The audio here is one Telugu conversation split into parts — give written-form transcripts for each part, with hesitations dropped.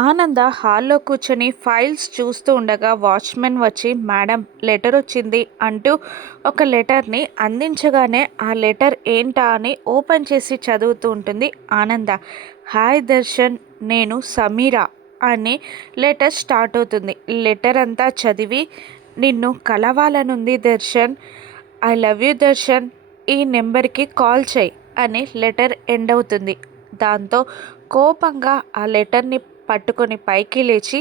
ఆనంద హాల్లో కూర్చొని ఫైల్స్ చూస్తూ ఉండగా వాచ్మెన్ వచ్చి మేడం లెటర్ వచ్చింది అంటూ ఒక లెటర్ని అందించగానే ఆ లెటర్ ఏంటా అని ఓపెన్ చేసి చదువుతూ ఉంటుంది ఆనంద. హాయ్ దర్శన్, నేను సమీరా అని లెటర్ స్టార్ట్ అవుతుంది. లెటర్ అంతా చదివి నిన్ను కలవాలనుంది Darshan, I love you Darshan, ఈ నెంబర్కి కాల్ చేయి అని లెటర్ ఎండ్ అవుతుంది. దాంతో కోపంగా ఆ లెటర్ని పట్టుకొని పైకి లేచి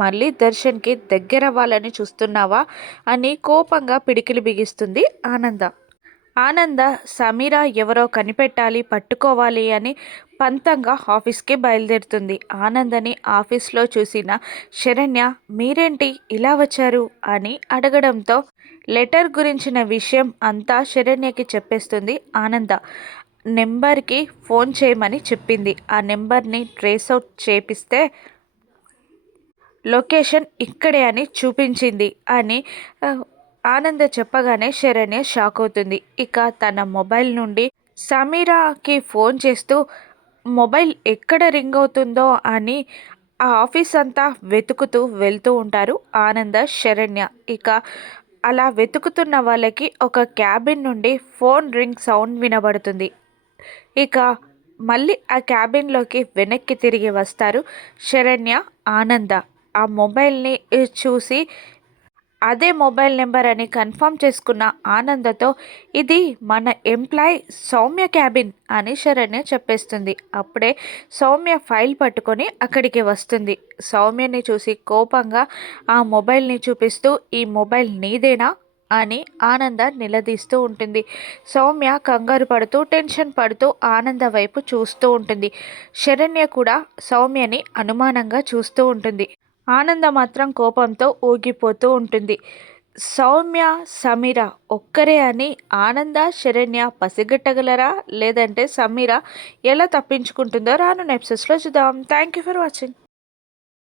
మళ్ళీ దర్శన్కి దగ్గరవ్వాలని చూస్తున్నావా అని కోపంగా పిడికిలి బిగిస్తుంది ఆనంద. ఆనంద సమీర ఎవరో కనిపెట్టాలి, పట్టుకోవాలి అని పంతంగా ఆఫీస్కి బయలుదేరుతుంది. ఆనందని ఆఫీస్లో చూసిన శరణ్య మీరేంటి ఇలా వచ్చారు అని అడగడంతో లెటర్ గురించిన విషయం అంతా శరణ్యకి చెప్పేస్తుంది ఆనంద. నెంబర్కి ఫోన్ చేయమని చెప్పింది. ఆ నెంబర్ని ట్రేస్ అవుట్ చేపిస్తే లొకేషన్ ఇక్కడే అని చూపించింది అని ఆనంద చెప్పగానే శరణ్య షాక్ అవుతుంది. ఇక తన మొబైల్ నుండి సమీరాకి ఫోన్ చేస్తూ మొబైల్ ఎక్కడ రింగ్ అవుతుందో అని ఆ ఆఫీస్ అంతా వెతుకుతూ వెళ్తూ ఉంటారు ఆనంద శరణ్య. ఇక అలా వెతుకుతున్న వాళ్ళకి ఒక క్యాబిన్ నుండి ఫోన్ రింగ్ సౌండ్ వినబడుతుంది. ఇక మళ్ళీ ఆ క్యాబిన్లోకి వెనక్కి తిరిగి వస్తారు శరణ్య, ఆనంద. ఆ మొబైల్ని చూసి అదే మొబైల్ నెంబర్ అని కన్ఫర్మ్ చేసుకున్న ఆనందతో ఇది మన ఎంప్లాయ్ సౌమ్య క్యాబిన్ అని శరణ్య చెప్పేస్తుంది. అప్పుడే సౌమ్య ఫైల్ పట్టుకొని అక్కడికి వస్తుంది. సౌమ్యని చూసి కోపంగా ఆ మొబైల్ని చూపిస్తూ ఈ మొబైల్ నీదేనా అని ఆనంద నిలదీస్తూ ఉంటుంది. సౌమ్య కంగారు పడుతూ టెన్షన్ పడుతూ ఆనంద వైపు చూస్తూ ఉంటుంది. శరణ్య కూడా సౌమ్యని అనుమానంగా చూస్తూ ఉంటుంది. ఆనంద మాత్రం కోపంతో ఊగిపోతూ ఉంటుంది. సౌమ్య సమీర ఒక్కరే అని ఆనంద శరణ్య పసిగట్టగలరా, లేదంటే సమీర ఎలా తప్పించుకుంటుందో రానున్న ఎపిసోడ్స్లో చూద్దాం. Thank you for watching.